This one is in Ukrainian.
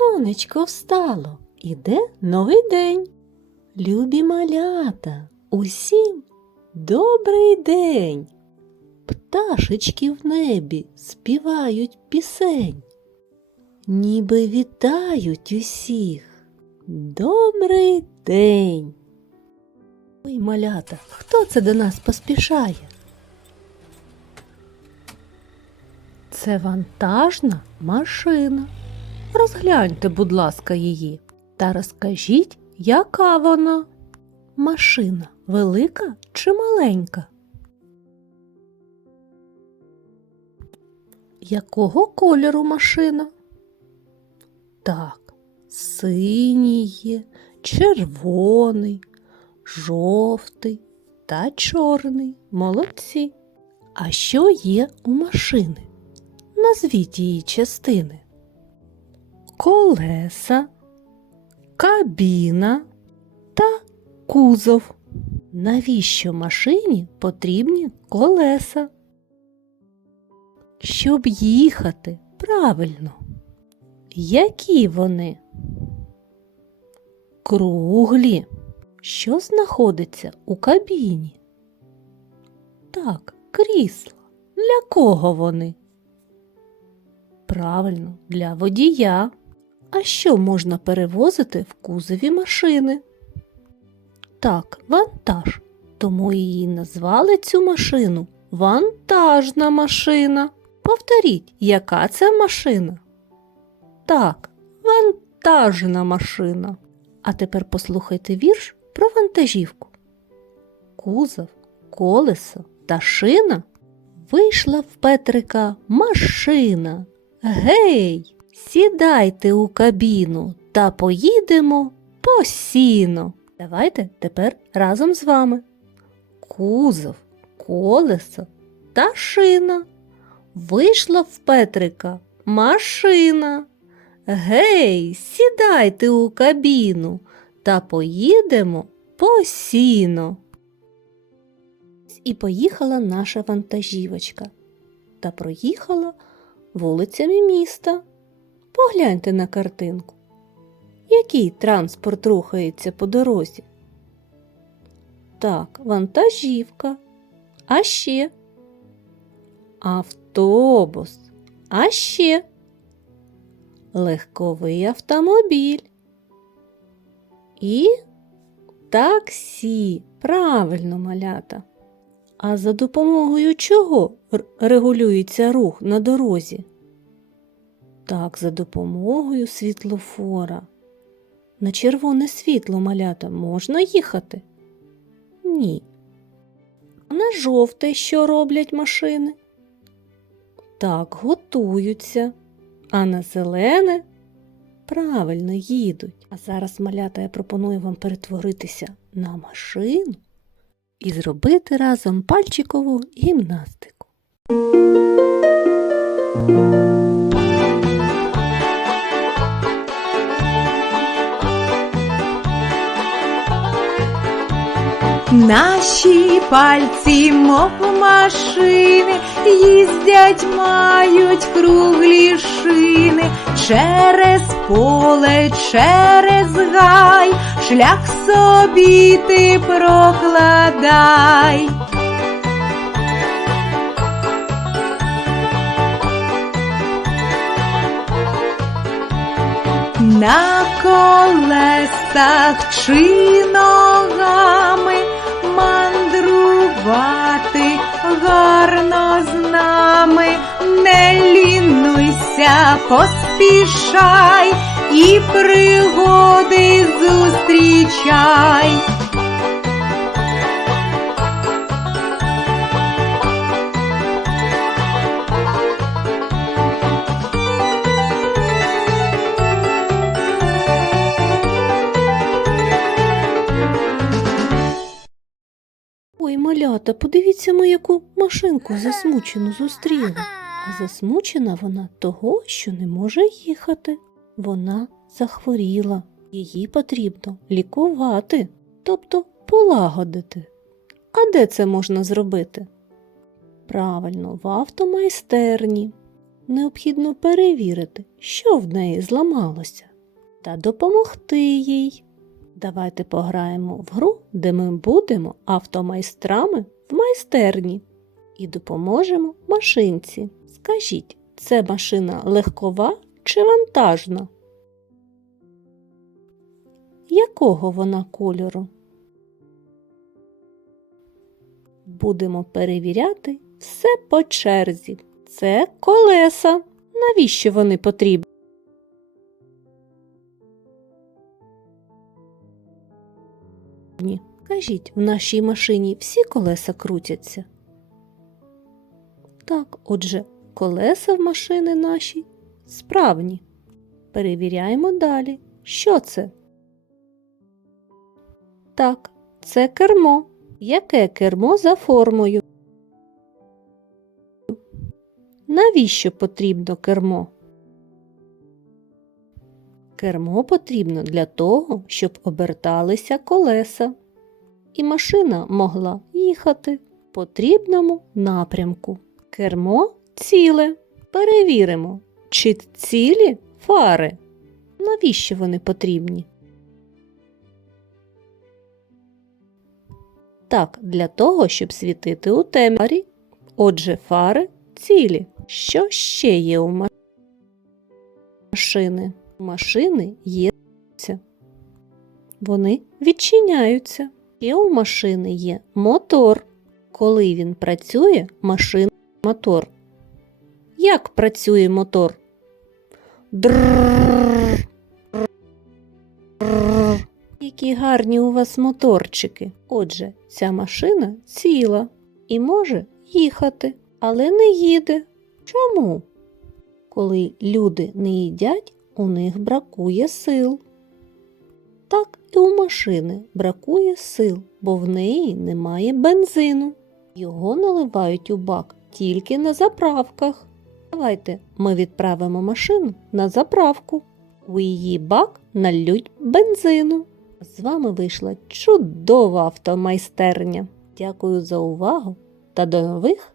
Сонечко встало, іде новий день. Любі малята, усім добрий день. Пташечки в небі співають пісень, ніби вітають усіх. Добрий день. Ой, малята, хто це до нас поспішає? Це вантажна машина. Розгляньте, будь ласка, її та розкажіть, яка вона. Машина велика чи маленька? Якого кольору машина? Так, синій червоний, жовтий та чорний. Молодці. А що є у машини? Назвіть її частини. Колеса, кабіна та кузов. Навіщо машині потрібні колеса? Щоб їхати правильно. Які вони? Круглі. Що знаходиться у кабіні? Так, крісла. Для кого вони? Правильно, для водія. А що можна перевозити в кузові машини? Так, вантаж. Тому її назвали цю машину вантажна машина. Повторіть, яка це машина? Так, вантажна машина. А тепер послухайте вірш про вантажівку. Кузов, колесо та шина вийшла в Петрика машина. Гей, сідайте у кабіну та поїдемо по сіно. Давайте тепер разом з вами. Кузов, колесо та шина. Вийшла в Петрика машина. Гей, сідайте у кабіну та поїдемо по сіно. І поїхала наша вантажівочка та проїхала вулицями міста. Погляньте на картинку. Який транспорт рухається по дорозі? Так, вантажівка. А ще автобус. А ще легковий автомобіль. І таксі. Правильно, малята. А за допомогою чого регулюється рух на дорозі? Так, за допомогою світлофора. На червоне світло малята можна їхати? Ні. А на жовте що роблять машини? Так, готуються. А на зелене правильно їдуть. А зараз, малята, я пропоную вам перетворитися на машину і зробити разом пальчикову гімнастику. Наші пальці, мов машини, їздять, мають круглі шини, через поле, через гай, шлях собі ти прокладай. На колесах чи ногами мандрувати гарно з нами, не лінуйся, поспішай. І пригоди зустрічай. Ой, малята, подивіться ми, яку машинку засмучену зустріли. А засмучена вона того, що не може їхати. Вона захворіла. Її потрібно лікувати, тобто полагодити. А де це можна зробити? Правильно, в автомайстерні. Необхідно перевірити, що в неї зламалося. та допомогти їй. Давайте пограємо в гру, де ми будемо автомайстрами в майстерні і допоможемо машинці. Скажіть, це машина легкова чи вантажна? Якого вона кольору? Будемо перевіряти все по черзі. Це колеса. Навіщо вони потрібні? Кажіть, в нашій машині всі колеса крутяться? Так, отже, колеса в машини наші справні. Перевіряємо далі. Що це? Так, це кермо. Яке кермо за формою? Навіщо потрібно кермо? Кермо потрібно для того, щоб оберталися колеса, і машина могла їхати в потрібному напрямку. Кермо ціле. Перевіримо, чи цілі фари. Навіщо вони потрібні? Так, для того, щоб світити у темряві. Отже, фари цілі. Що ще є у ма- машини? Машини є. Вони відчиняються. Ще у машини є мотор. Коли він працює, машина мотор. Як працює мотор? Дрррррр. Які гарні у вас моторчики. Отже, ця машина ціла і може їхати, але не їде. Чому? Коли люди не їдять, у них бракує сил. Так і у машини бракує сил, бо в неї немає бензину. Його наливають у бак тільки на заправках. Давайте ми відправимо машину на заправку. У її бак налють бензину. З вами вийшла чудова автомайстерня. Дякую за увагу та до нових